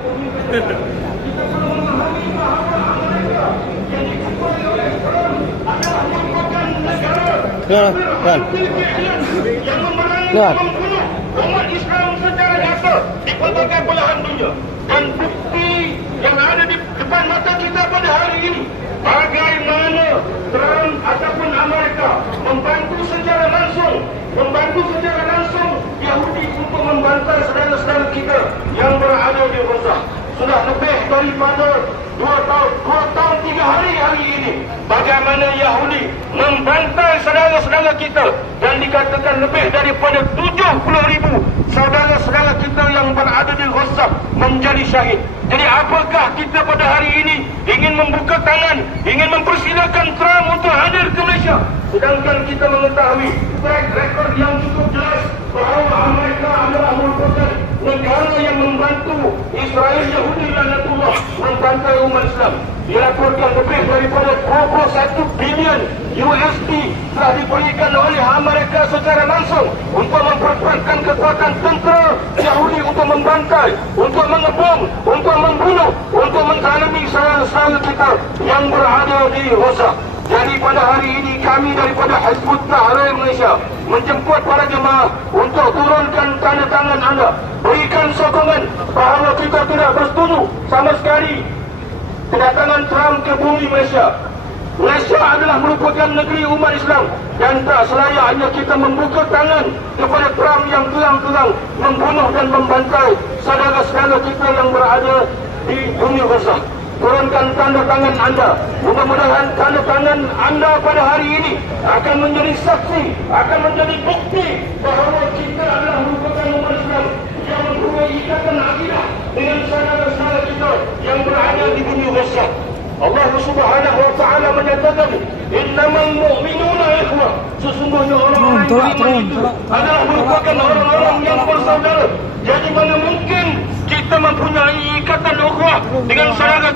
Bahawa Amerika yang Ya. membunuh umat Islam secara nyata di pelbagai belahan dunia. Dan bukti yang ada di depan mata kita pada hari ini bagaimana Trump ataupun Amerika membantu secara langsung membantu secara langsung Yahudi untuk membantai saudara-saudara kita yang berada di Gaza. Sudah lebih daripada dua tahun, dua tahun tiga hari hari ini. Bagaimana Yahudi membantai saudara-saudara kita dan dikatakan lebih daripada 70 ribu saudara-saudara kita yang berada di Gaza menjadi syahid. Jadi apakah kita pada hari ini ingin membuka tangan, ingin mempersilakan Trump untuk hadir ke Malaysia? Sedangkan kita mengetahui track record yang cukup jelas bahawa Amerika adalah merupakan negara yang membantu Israel Yahudi Lanatullah membantai umat Islam. Dilaporkan lebih daripada 21 bilion USD telah diberikan oleh Amerika secara langsung untuk memperkuatkan kekuatan tentera Yahudi untuk membantai, untuk mengebom, untuk membunuh, untuk menzalimi saudara-saudara kita yang berada di Gaza. Jadi pada hari ini kami daripada Hizbut Tahrir Malaysia menjemput para jemaah untuk turunkan tanda tangan anda. Berikan sokongan bahawa kita tidak bersetuju sama sekali kedatangan Trump ke bumi Malaysia. Malaysia adalah merupakan negeri umat Islam dan tak selayaknya kita membuka tangan kepada Trump yang terang-terang membunuh dan membantai saudara-saudara kita yang berada di bumi Gaza. Turunkan tanda tangan anda. Mudah-mudahan tanda tangan anda pada hari ini akan menjadi saksi, akan menjadi bukti bahawa kita saudara-saudara kita yang berada di bumi Gaza. Allah Subhanahu wa taala menyatakan innamal mu'minuna ikhwa. Sesungguhnya orang-orang yang beriman itu adalah merupakan orang-orang yang bersaudara. Jadi mana mungkin kita mempunyai ikatan ukhuwah dengan saudara